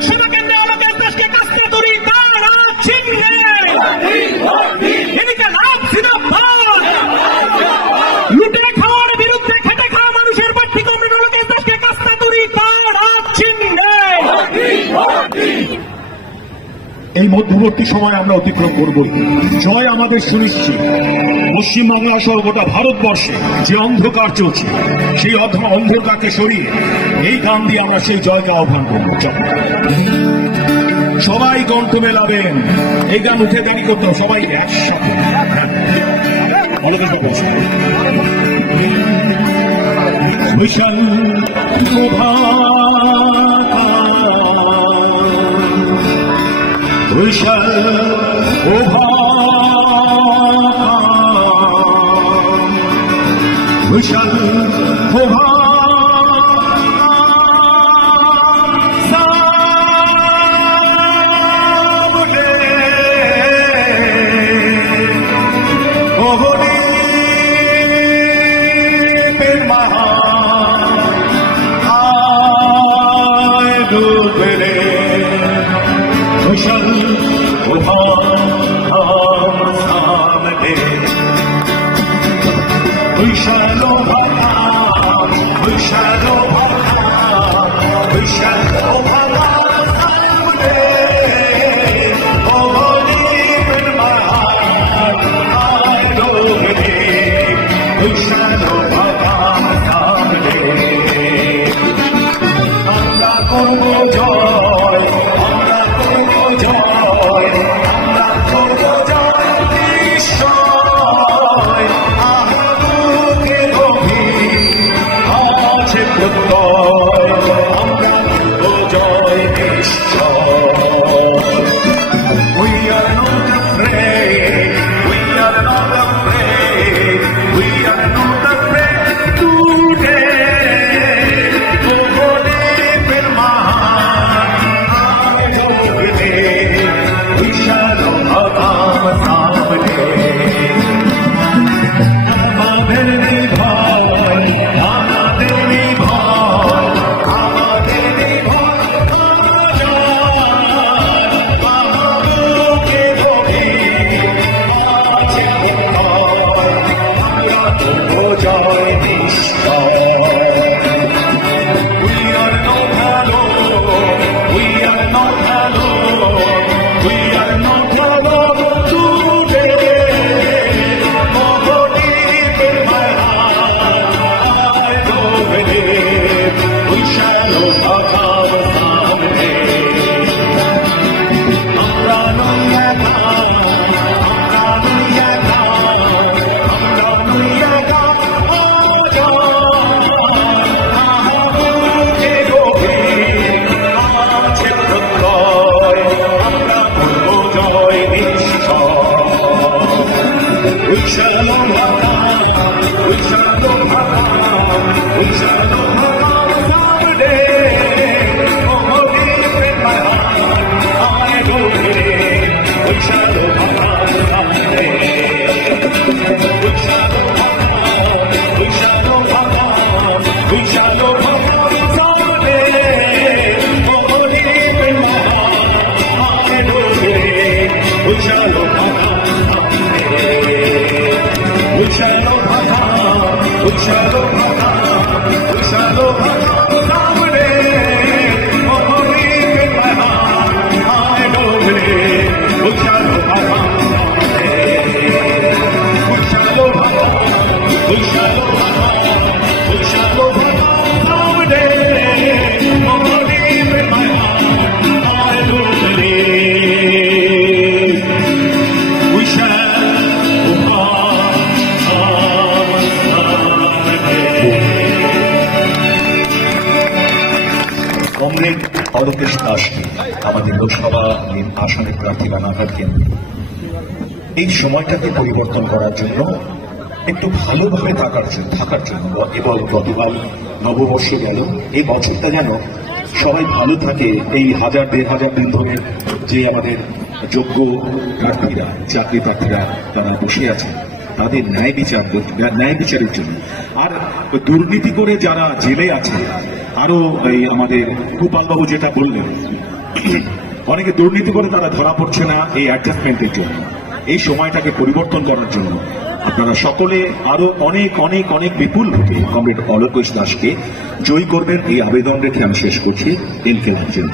লোকসভা কেন্দ্রে আমাকে দেশকে কাছতে দূরি তারা চিহ্নে এদিকে লাভ সিনাবাদ লুটে খাওয়ার বিরুদ্ধে খেটে খাওয়া মানুষের বাড়তি কমরেড লোকের দেশকে কাছতে দূরি তারা চিহ্নে। এই মধ্যবর্তী সময় আমরা অতিক্রম করব। জয় আমাদের সুনিশ্চিত। পশ্চিমবাংলা সহ গোটা ভারতবর্ষে যে অন্ধকার চলছে সেই অন্ধকারকে সরিয়ে এই গান দিয়ে আমরা সেই জয়কে আহ্বান করব। সবাই কণ্ঠ মেলাবেন। এই গান উঠে দেরি করতে হবে, সবাই একসাথে। বিশাল विशाल विशाल অলোকেশ দাস আমাদের লোকসভা আসনের প্রার্থী বানাবার কেন্দ্র। এই সময়টাকে পরিবর্তন করার জন্য, একটু ভালোভাবে থাকার জন্য এবং গতকাল নববর্ষ গেল, এই বছরটা যেন সবাই ভালো থাকে। এই 1000-1500 বৃন্দনের যে আমাদের যোগ্য প্রার্থীরা, চাকরি প্রার্থীরা তারা বসে আছেন, তাদের ন্যায় বিচারের জন্য। আর দুর্নীতি করে যারা জেলে আছে, আরো এই আমাদের গোপালবাবু যেটা বললেন, অনেকে দুর্নীতি করে তারা ধরা পড়ছে না এই অ্যাডজাস্টমেন্টের জন্য। এই সময়টাকে পরিবর্তন করার জন্য আপনারা সকলে আরো অনেক অনেক অনেক বিপুল ভোটে কমরেড অলোকেশ দাসকে জয়ী করবেন এই আবেদন রেখে আমি শেষ করছি। এলকে রাজ্যের